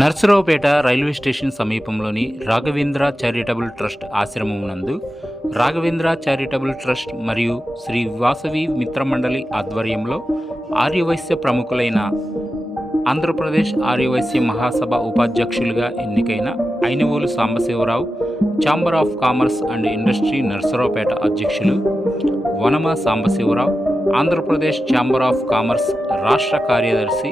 Narasaraopet railway station సమీపంలోని Raghavendra charitable trust ఆశ్రమం నందు రాఘవేంద్ర చారిటబుల్ ట్రస్ట్ మరియు శ్రీ వాసవి మిత్రమండలి ఆధ్వర్యంలో ఆర్యవైశ్య ప్రముఖులైన ఆంధ్రప్రదేశ్ ఆర్యవైశ్య మహాసభ ఉపాధ్యక్షులుగా ఎన్నికైన Inavolu Sambasivarao, chamber of commerce and industry Narasaraopet అధ్యక్షులు Vanama Sambasivarao, Andhra Pradesh chamber of commerce రాష్ట్ర కార్యదర్శి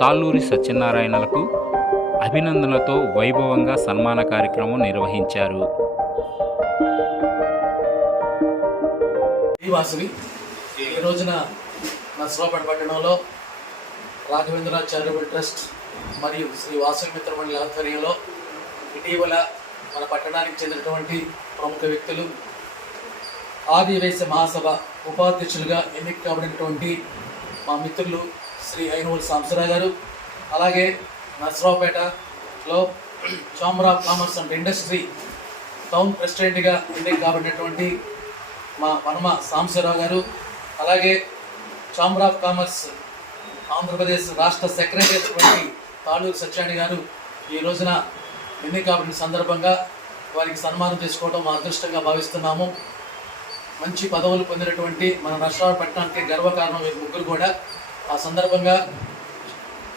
తాళ్ళూరి సత్యనారాయణలకు అభినందనలతో వైభవంగా సన్మాన కార్యక్రమం నిర్వహించారు. ఈ వాసవి ఈ రోజున నర్సరావుపేట పట్టణంలో రాఘవేంద్ర చారిటబుల్ ట్రస్ట్ మరియు శ్రీ వాసవి మిత్రమండలి ఆధ్వర్యంలో ఇటీవల మన పట్టణానికి చెందినటువంటి ప్రముఖ వ్యక్తులు ఆదివైశ్య మహాసభ ఉపాధ్యక్షులుగా ఎన్నిక కాబడినటువంటి మా మిత్రులు శ్రీ ఐనవోలు సాంబశివరావు గారు, అలాగే నర్సరావుపేటలో chamber of commerce and industry town ప్రెసిడెంట్గా ఎన్నిక కాబడినటువంటి మా వనమ సాంబశివరావు గారు, అలాగే ఛాంబర్ ఆఫ్ కామర్స్ ఆంధ్రప్రదేశ్ రాష్ట్ర సెక్రటరీ అయినటువంటి తాళ్ళూరి సత్యనారాయణ గారు ఈ రోజున ఎన్నిక కాబడిన సందర్భంగా వారికి సన్మానం చేసుకోవడం మా అదృష్టంగా భావిస్తున్నాము. మంచి పదవులు పొందినటువంటి మన నర్సరావుపేట పట్టణానికి గర్వకారణం వీరు ముగ్గురు కూడా. ఆ సందర్భంగా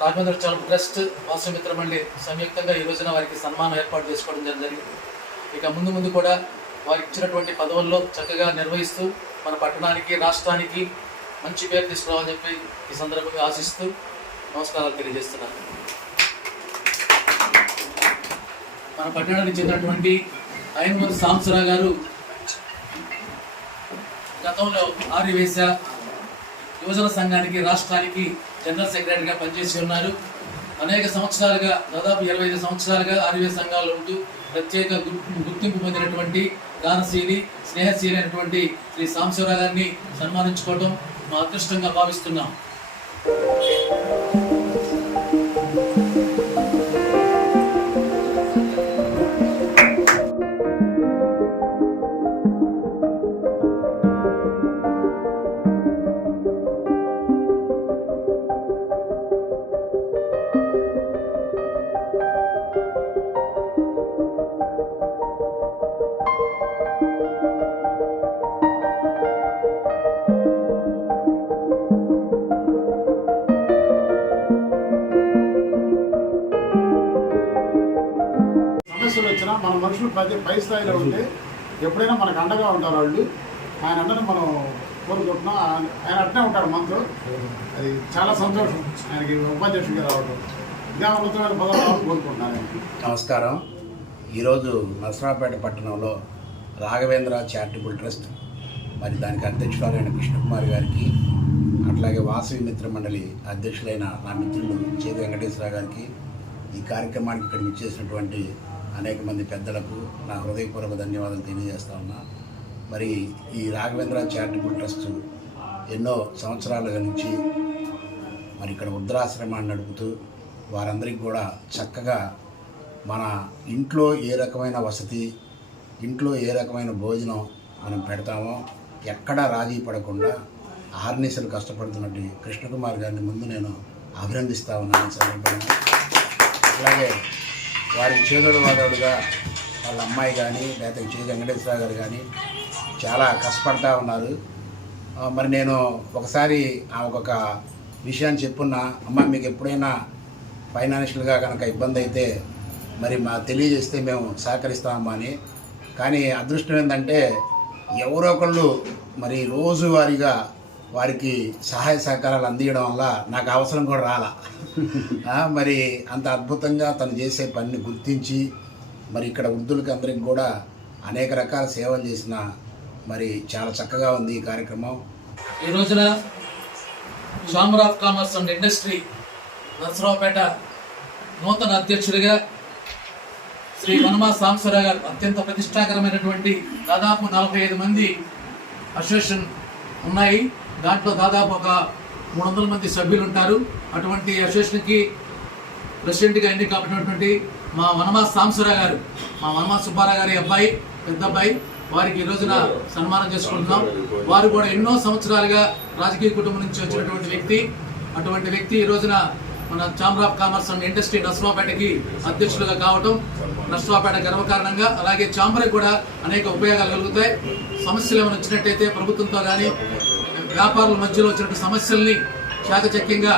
రాఘవేంద్ర చారిటబుల్ ట్రస్ట్ వాసవి మిత్రమండలి సంయుక్తంగా ఈ రోజున వారికి సన్మానం ఏర్పాటు చేసుకోవడం జరిగింది. ఇక ముందు కూడా వారికి ఇచ్చినటువంటి పదవుల్లో చక్కగా నిర్వహిస్తూ మన పట్టణానికి రాష్ట్రానికి మంచి పేరు తీసుకురావాలని చెప్పి ఈ సందర్భంగా ఆశిస్తూ నమస్కారాలు తెలియజేస్తున్నాను. మన పట్టణానికి చెందినటువంటి ఐనవోలు సాంబశివరావు గారు గతంలో ఆర్యవైశ్య యువజన సంఘానికి రాష్ట్రానికి జనరల్ సెక్రటరీగా పనిచేసి ఉన్నారు. అనేక సంవత్సరాలుగా దాదాపు 25 సంవత్సరాలుగా ఆర్యవైశ్య సంఘాలు ఉంటూ ప్రత్యేక గుర్తింపు పొందినటువంటి దానశీలి, స్నేహశీలి అయినటువంటి శ్రీ సాంబశివరావు గారిని సన్మానించుకోవడం మా అదృష్టంగా భావిస్తున్నాం. సమస్యలు వచ్చినా మన మనుషులు పై స్థాయిలో ఉంటే ఎప్పుడైనా మనకు అండగా ఉంటారు వాళ్ళు. ఆయన అండను మనం కోరుకుంటున్నాం. ఆయన అట్నే ఉంటాడు మనతో. అది చాలా సంతోషం ఆయనకి ఉపాధ్యక్షుడిగా రావడం. ఇంకా ఉన్నతమైన పదవి రావాలని కోరుకుంటున్నాను. నమస్కారం. ఈరోజు నర్సరావుపేట పట్టణంలో రాఘవేంద్ర చారిటబుల్ ట్రస్ట్ మరి దానికి అధ్యక్షురాలైన కృష్ణకుమారి గారికి, అట్లాగే వాసవి మిత్రమండలి అధ్యక్షులైన నా మిత్రులు చేతి వెంకటేశ్వర గారికి, ఈ కార్యక్రమానికి ఇక్కడ ఇచ్చేసినటువంటి అనేక మంది పెద్దలకు నా హృదయపూర్వక ధన్యవాదాలు తెలియజేస్తా ఉన్నా. మరి ఈ రాఘవేంద్ర చారిటబుల్ ట్రస్ట్ ఎన్నో సంవత్సరాల నుంచి మరి ఇక్కడ వృద్ధాశ్రమాన్ని నడుపుతూ వారందరికీ కూడా చక్కగా మన ఇంట్లో ఏ రకమైన వసతి, ఇంట్లో ఏ రకమైన భోజనం మనం పెడతామో ఎక్కడా రాజీ పడకుండా ఆర్నిసలు కష్టపడుతున్నట్టు కృష్ణకుమార్ గారిని ముందు నేను అభినందిస్తా ఉన్నాను సందర్భంగా. అలాగే వారికి చేదోడు వాదోడుగా వాళ్ళ అమ్మాయి కానీ లేకపోతే చేతి వెంకటేశ్వర గారు కానీ చాలా కష్టపడతా ఉన్నారు. మరి నేను ఒకసారి ఒక విషయాన్ని చెప్పున్నా, అమ్మ మీకు ఎప్పుడైనా ఫైనాన్షియల్గా కనుక ఇబ్బంది అయితే మరి తెలియజేస్తే మేము సహకరిస్తామమ్మా అని. కానీ అదృష్టం ఏంటంటే ఎవరో ఒకళ్ళు మరి రోజువారీగా వారికి సహాయ సహకారాలు అందించడం వల్ల నాకు అవసరం కూడా రాలా. మరి అంత అద్భుతంగా తను చేసే పనిని గుర్తించి మరి ఇక్కడ వృద్ధులకి అందరికి కూడా అనేక రకాల సేవలు చేసిన మరి చాలా చక్కగా ఉంది ఈ కార్యక్రమం. ఈ రోజున chamber of commerce and industry Narasaraopet నూతన అధ్యక్షుడిగా శ్రీ వనమ సాంబశివరావు గారు అత్యంత ప్రతిష్టాకరమైనటువంటి దాదాపు 45 మంది అసోసియేషన్ ఉన్నాయి. దాంట్లో దాదాపు ఒక 300 మంది సభ్యులు ఉంటారు. అటువంటి అసోసియేషన్కి ప్రెసిడెంట్గా ఎన్నిక కాబడినటువంటి మా వనమ సాంబశివరావు గారు, మా వనమ సుబ్బారావు గారి అబ్బాయి, పెద్ద అబ్బాయి, వారికి ఈ రోజున సన్మానం చేసుకుంటున్నాం. వారు కూడా ఎన్నో సంవత్సరాలుగా రాజకీయ కుటుంబం నుంచి వచ్చినటువంటి వ్యక్తి. అటువంటి వ్యక్తి ఈ రోజున మన chamber of commerce and industry నర్సరావుపేటకి అధ్యక్షులుగా కావటం నర్సరావుపేట గర్వకారణంగా, అలాగే ఛాంబర్కి కూడా అనేక ఉపయోగాలు కలుగుతాయి. సమస్యలు ఏమైనా వచ్చినట్టయితే ప్రభుత్వంతో కానీ వ్యాపారుల మధ్యలో వచ్చినటువంటి సమస్యల్ని చాకచక్యంగా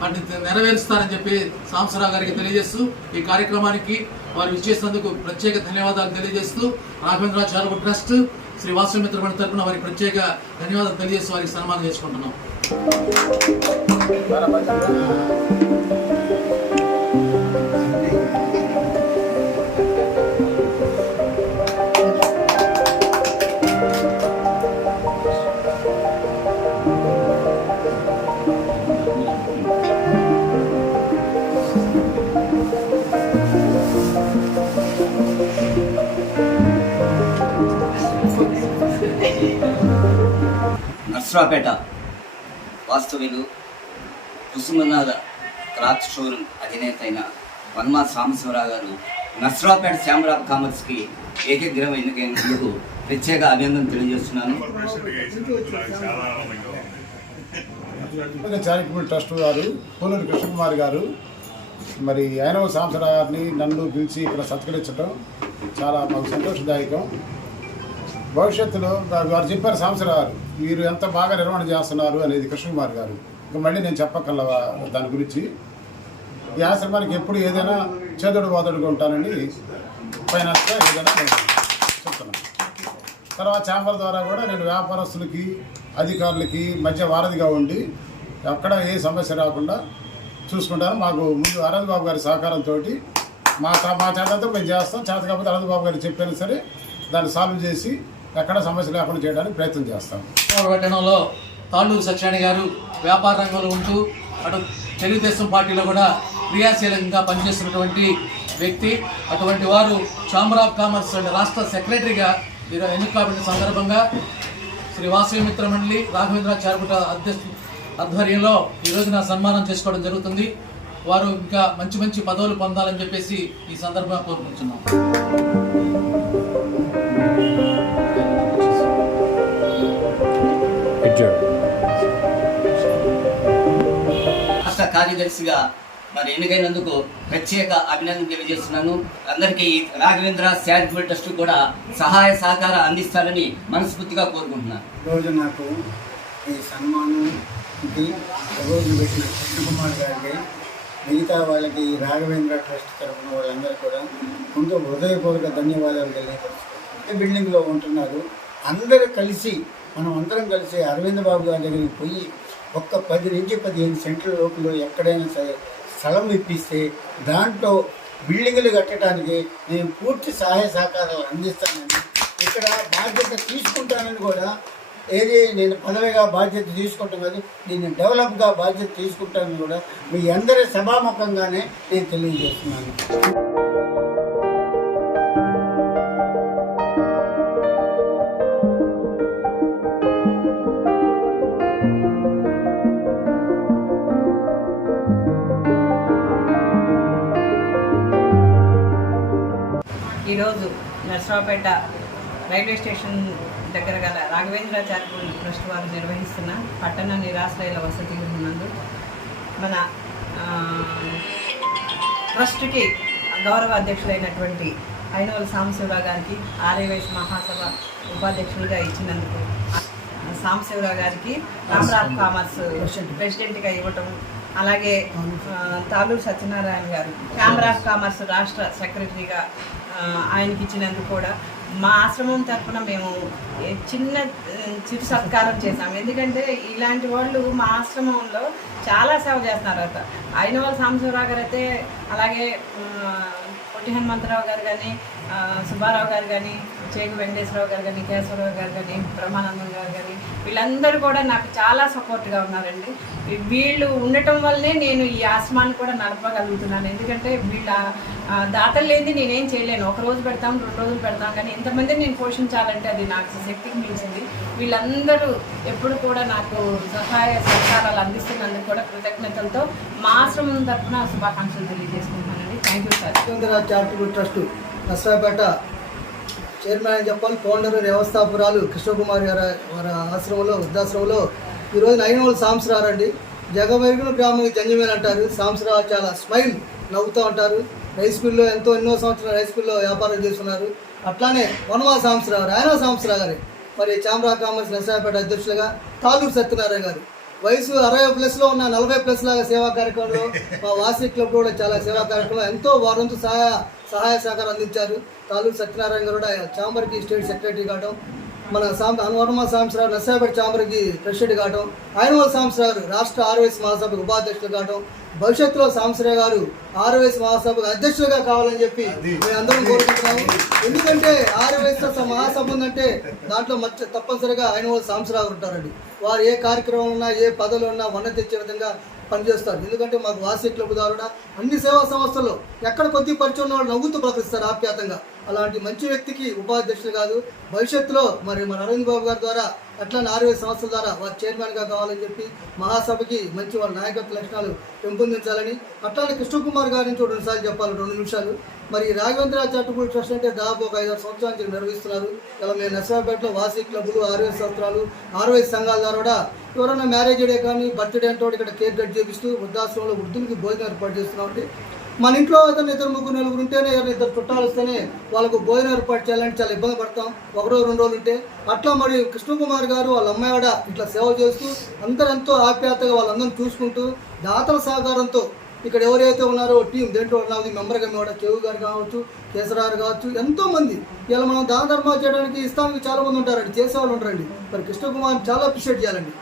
వాటిని నెరవేరుస్తారని చెప్పి సాంబశివరావు గారికి తెలియజేస్తూ ఈ కార్యక్రమానికి వారు ఇచ్చేసినందుకు ప్రత్యేక ధన్యవాదాలు తెలియజేస్తూ రాఘవేంద్ర చారిటబుల్ ట్రస్ట్ శ్రీ వాసవి మిత్ర మండలి తరపున వారికి ప్రత్యేక ధన్యవాదాలు తెలియజేస్తూ వారికి సన్మానం చేసుకుంటున్నాం. నర్సరావుపేట వాస్తవ్యులు కుసుమనాథ క్లాత్ షోరూమ్ అధినేత అయిన వన్మా సాంబశివరావు గారు నర్సరావుపేట ఛాంబర్ ఆఫ్ కామర్స్కి ఏకగ్రహం ఎన్నికైనందుకు ప్రత్యేక అభినందన తెలియజేస్తున్నాను. చారిటబుల్ ట్రస్ట్ వారు పూలూరు కృష్ణకుమార్ గారు మరి ఐనవ సాంబశివరావు గారిని నన్ను పిలిచి ఇక్కడ సత్కరించడం చాలా మాకు సంతోషదాయకం. భవిష్యత్తులో వారు చెప్పారు సాంబశివరావు గారు మీరు ఎంత బాగా నిర్వహణ చేస్తున్నారు అనేది కృష్ణకుమార్ గారు. ఇంకా మళ్ళీ నేను చెప్పక్కర్ల దాని గురించి. ఈ ఆశ్రమానికి ఎప్పుడు ఏదైనా చేదుడు వాదుడుగా ఉంటానని ఫైనాన్స్గా ఏదైనా చెప్తున్నాను. తర్వాత ఛాంబర్ ద్వారా కూడా నేను వ్యాపారస్తులకి అధికారులకి మధ్య వారధిగా ఉండి అక్కడ ఏ సమస్య రాకుండా చూసుకుంటాను. మాకు ముందు అరవింద్ బాబు గారి సహకారంతో మా చేతంతో మేము చేస్తాం. చేత కాకపోతే అరవింద్ బాబు గారు చెప్పినా సరే దాన్ని సాల్వ్ చేసి ఎక్కడ సమస్య లేకుండా చేయడానికి ప్రయత్నం చేస్తాం. పట్టణంలో తాళ్ళూరు సత్యనారాయణ గారు వ్యాపార రంగంలో ఉంటూ అటు తెలుగుదేశం పార్టీలో కూడా క్రియాశీలంగా పనిచేస్తున్నటువంటి వ్యక్తి. అటువంటి వారు ఛాంబర్ ఆఫ్ కామర్స్ అండ్ రాష్ట్ర సెక్రటరీగా ఎన్నికల సందర్భంగా శ్రీ వాసవి మిత్ర మండలి రాఘవేంద్ర చారిటబుల్ ఆధ్వర్యంలో ఈ రోజున సన్మానం చేసుకోవడం జరుగుతుంది. వారు ఇంకా మంచి మంచి పదవులు పొందాలని చెప్పేసి ఈ సందర్భంగా కోరుకుంటున్నాం. రాష్ట్ర కార్యదర్శిగా మరి ఎన్నికైనందుకు ప్రత్యేక అభినందన తెలియజేస్తున్నాను. అందరికీ రాఘవేంద్ర చారిటబుల్ ట్రస్ట్ కూడా సహాయ సహకారం అందిస్తారని మనస్ఫూర్తిగా కోరుకుంటున్నాను. ఈరోజు నాకు ఈ సన్మానంకి రోజు పెట్టిన కృష్ణకుమార్ గారికి, మిగతా వాళ్ళకి రాఘవేంద్ర ట్రస్ట్ తరఫున వాళ్ళందరూ కూడా ముందు హృదయపూర్వక ధన్యవాదాలు తెలియపరుచుకుంటారు. బిల్డింగ్లో ఉంటున్నారు అందరూ కలిసి, మనం అందరం కలిసి అరవింద్ బాబు గారి దగ్గరికి పోయి ఒక్క 10 నుంచి 15 సెంట్ల లోపల ఎక్కడైనా సరే స్థలం ఇప్పిస్తే దాంట్లో బిల్డింగులు కట్టడానికి నేను పూర్తి సహాయ సహకారాలు అందిస్తానని, ఇక్కడ బాధ్యత తీసుకుంటానని కూడా, ఏది నేను పదవిగా బాధ్యత తీసుకుంటాను కాదు, నేను డెవలప్గా బాధ్యత తీసుకుంటానని కూడా మీ అందరి సభాముఖంగానే నేను తెలియజేస్తున్నాను. ఈరోజు నర్సరావుపేట రైల్వే స్టేషన్ దగ్గర గల రాఘవేంద్ర చారిటబుల్ ట్రస్ట్ వారు నిర్వహిస్తున్న పట్టణ నిరాశ్రయుల వసతి గృహంనందు మన ట్రస్ట్కి గౌరవ అధ్యక్షులైనటువంటి ఐనవల్ సాంబశివరావు గారికి ఆర్యవైస్ మహాసభ ఉపాధ్యక్షులుగా ఇచ్చినందుకు సాంబశివరావు గారికి ఛాంబర్ ఆఫ్ కామర్స్ ప్రెసిడెంట్గా ఇవ్వటం, అలాగే తాళ్ళూరు సత్యనారాయణ గారు ఛాంబర్ ఆఫ్ కామర్స్ రాష్ట్ర సెక్రటరీగా ఆయనకి ఇచ్చినందుకు కూడా మా ఆశ్రమం తరఫున మేము చిరు సత్కారం చేశాము. ఎందుకంటే ఇలాంటి వాళ్ళు మా ఆశ్రమంలో చాలా సేవ చేస్తున్నారు. ఐనవల్ సాంబశివరావు గారు అయితే, అలాగే పొట్టి హనుమంతరావు గారు కానీ, సుబ్బారావు గారు కానీ, చేగు వెంకటేశ్వరరావు గారు కానీ, కేశవరావు గారు కానీ, బ్రహ్మానందం గారు కానీ, వీళ్ళందరూ కూడా నాకు చాలా సపోర్ట్గా ఉన్నారండి. వీళ్ళు ఉండటం వల్లనే నేను ఈ ఆశ్రమాన్ని కూడా నడపగలుగుతున్నాను. ఎందుకంటే వీళ్ళ దాతలు లేని నేనేం చేయలేను. ఒక రోజు పెడతాం, 2 రోజులు పెడతాం, కానీ ఇంతమందిని నేను పోషించాలంటే అది నాకు శక్తికి మించింది. వీళ్ళందరూ ఎప్పుడు కూడా నాకు సహాయ సహకారాలు అందిస్తున్నందుకు కూడా కృతజ్ఞతలతో మా ఆశ్రమం తరఫున శుభాకాంక్షలు తెలియజేసుకుంటున్నానండి. Thank you sir. Raghavendra charitable trust Narasaraopet chairman అని చెప్పాలి, ఫౌండర్ వ్యవస్థాపురాలు కృష్ణకుమార్ గారి వారి ఆశ్రమంలో, వృద్ధాశ్రమంలో ఈరోజు ఐనవల్ సాంబశివరావు అండి జగమెరుగున బ్రాహ్మణి జంజమేన్ అంటారు. సాంసరావు చాలా స్మైల్, నవ్వుతూ ఉంటారు. రైస్ మిల్లో ఎన్నో సంవత్సరాలు రైస్ మిల్లో వ్యాపారం చేస్తున్నారు. అట్లానే వనమా సాంసరావు, ఆయన సాంసరావు గారు మరి చామరా కామర్స్ నరసరావుపేట అధ్యక్షులుగా. తాలూరు సత్యనారాయణ గారు వయసు 60+ ఉన్న 40+ లాగా సేవా కార్యక్రమంలో మా వాసి క్లబ్ కూడా చాలా సేవా కార్యక్రమం ఎంతో వారంతో సహాయ సహకారం అందించారు. తాలూరు సత్యనారాయణ గారు కూడా చాంబర్కి స్టేట్ సెక్రటరీ కావడం, మన వనమా సాంసరావు నరసరావుపేట చాంబర్కి ప్రెసిడెంట్ కావడం, ఆయనవల్ సాంసరావు గారు రాష్ట్ర ఆర్ఎస్ మహాసభకు ఉపాధ్యక్షులు కావడం, భవిష్యత్తులో సాంసరావు గారు ఆర్ఎస్ మహాసభకు అధ్యక్షులుగా కావాలని చెప్పి మేము అందరం కోరుకుంటున్నాము. ఎందుకంటే ఆర్ఎస్ మహాసభ ఉందంటే దాంట్లో తప్పనిసరిగా ఆయనవల్ సాంసరావు ఉంటారండి. వారు ఏ కార్యక్రమం ఉన్నా ఏ పదవులు ఉన్నా వన్న తెచ్చే విధంగా పనిచేస్తారు. ఎందుకంటే మాకు వాసి క్లబ్ ద్వారా అన్ని సేవా సంస్థల్లో ఎక్కడ కొద్ది పరిచయం ఉన్న వాళ్ళు నవ్వుతూ ప్రకటిస్తారు ఆప్యాతంగా. అలాంటి మంచి వ్యక్తికి ఉపాధ్యక్షులు కాదు, భవిష్యత్తులో మరి మన అరవింద్ బాబు గారి ద్వారా అట్లానే 60 సంవత్సరాల ద్వారా వారు చైర్మన్గా కావాలని చెప్పి మహాసభకి మంచి వాళ్ళ నాయకత్వ లక్షణాలు పెంపొందించాలని. అట్లానే కృష్ణకుమార్ గారి నుంచి 2 నిమిషాలు చెప్పాలి, 2 నిమిషాలు. మరి రాఘవేంద్ర చారిటబుల్ ట్రస్ట్ అంటే దాదాపు ఒక 5-6 సంవత్సరాల నుంచి నిర్వహిస్తున్నారు. ఇలా మేము నరసరావుపేటలో వాసి క్లబ్లు 60 సంవత్సరాలు 60 సంఘాల ద్వారా కూడా ఎవరైనా మ్యారేజ్ డే కానీ బర్త్డే అంటే ఇక్కడ కేక్ కట్ చేపిస్తూ వృద్ధాశ్రమంలో వృద్ధులకి భోజనం ఏర్పాటు చేస్తున్నామంటే మన ఇంట్లో ఏదైనా 2-3 ఉంటేనే, 2 చుట్టాలు వస్తేనే వాళ్ళకు భోజనం ఏర్పాటు చేయాలంటే చాలా ఇబ్బంది పడతాం. 1-2 రోజులు ఉంటే అట్లా మరి కృష్ణకుమార్ గారు వాళ్ళ అమ్మాయి కూడా ఇట్లా సేవ చేస్తూ అందరూ ఎంతో ఆప్యాయతగా వాళ్ళందరినీ చూసుకుంటూ దాతల సహకారంతో ఇక్కడ ఎవరైతే ఉన్నారో టీం దేంట్లో ఉన్నది మెంబర్గా మేము చెవు గారు కావచ్చు, కేసరారు కావచ్చు, ఎంతోమంది ఇలా మనం దాన ధర్మాలు చేయడానికి ఇస్తానికి చాలామంది ఉంటారండి, చేసేవాళ్ళు ఉంటారండి. మరి కృష్ణకుమార్ని చాలా అప్రిషియేట్ చేయాలండి.